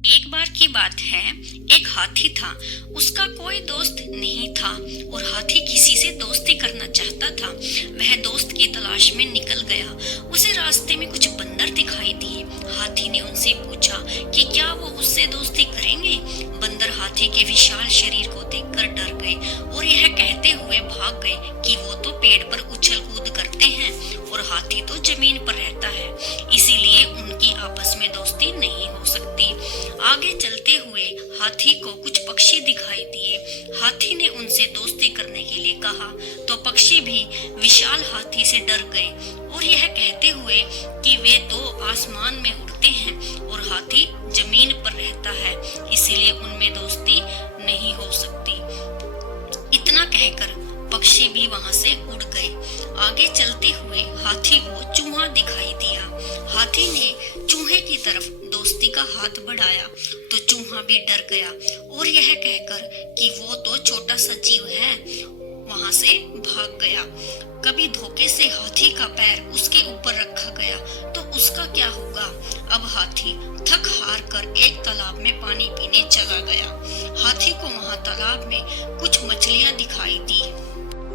एक बार की बात है, एक हाथी था। उसका कोई दोस्त नहीं था और हाथी किसी से दोस्ती करना चाहता था। वह दोस्त की तलाश में निकल गया। उसे रास्ते में कुछ बंदर दिखाई दिए। हाथी ने उनसे पूछा कि क्या वो उससे दोस्ती करेंगे। बंदर हाथी के विशाल शरीर को देखकर डर गए और यह कहते हुए भाग गए कि वो तो पेड़ पर उछल कूद करते हैं और हाथी तो जमीन पर रहता है, इसीलिए उनकी आपस में दोस्ती नहीं हो सकती। आगे चलते हुए हाथी को कुछ पक्षी दिखाई दिए। हाथी ने उनसे दोस्ती करने के लिए कहा तो पक्षी भी विशाल हाथी से डर गए और यह कहते हुए कि वे तो आसमान में उड़ते हैं और हाथी जमीन पर रहता है, इसीलिए उनमें दोस्ती नहीं हो सकती। इतना कहकर पक्षी भी वहां से उड़ गए। आगे चलते हुए हाथी को चूहा दिखाई दिया। हाथी ने चूहे की तरफ दोस्ती का हाथ बढ़ाया तो चूहा भी डर गया और यह कहकर कि वो तो छोटा सा जीव है, वहां से भाग गया। कभी धोखे से हाथी का पैर उसके ऊपर रखा गया तो उसका क्या होगा। अब हाथी थक हार कर एक तालाब में पानी पीने चला गया। हाथी को वहां तालाब में कुछ मछलियां दिखाई दी।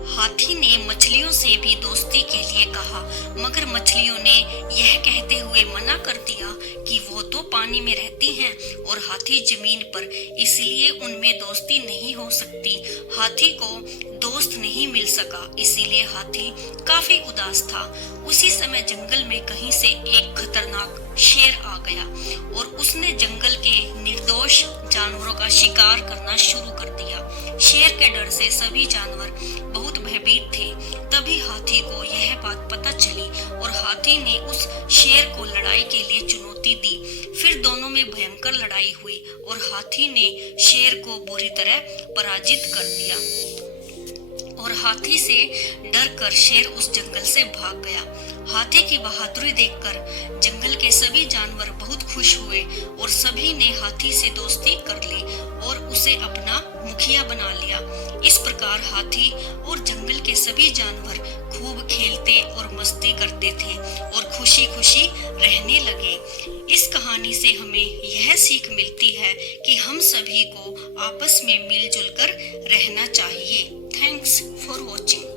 हाथी ने मछलियों से भी दोस्ती के लिए कहा, मगर मछलियों ने यह कहते हुए मना कर दिया कि वो तो पानी में रहती हैं और हाथी जमीन पर, इसलिए उनमें दोस्ती नहीं हो सकती। हाथी को दोस्त नहीं मिल सका, इसीलिए हाथी काफी उदास था। उसी समय जंगल में कहीं से एक खतरनाक शेर आ गया और उसने जंगल के निर्दोष जानवरों का शिकार करना शुरू कर दिया। शेर के डर से सभी जानवर बहुत भयभीत थे। तभी हाथी को यह बात पता चली और हाथी ने उस शेर को लड़ाई के लिए चुनौती दी। फिर दोनों में भयंकर लड़ाई हुई और हाथी ने शेर को बुरी तरह पराजित कर दिया और हाथी से डरकर शेर उस जंगल से भाग गया। हाथी की बहादुरी देखकर जंगल के सभी जानवर बहुत खुश हुए और सभी ने हाथी से दोस्ती कर ली और उसे अपना मुखिया बना लिया। इस प्रकार हाथी और जंगल के सभी जानवर खूब खेलते और मस्ती करते थे और खुशी खुशी रहने लगे। इस कहानी से हमें यह सीख मिलती है कि हम सभी को आपस में मिलजुल कर रहना चाहिए। Thanks for watching.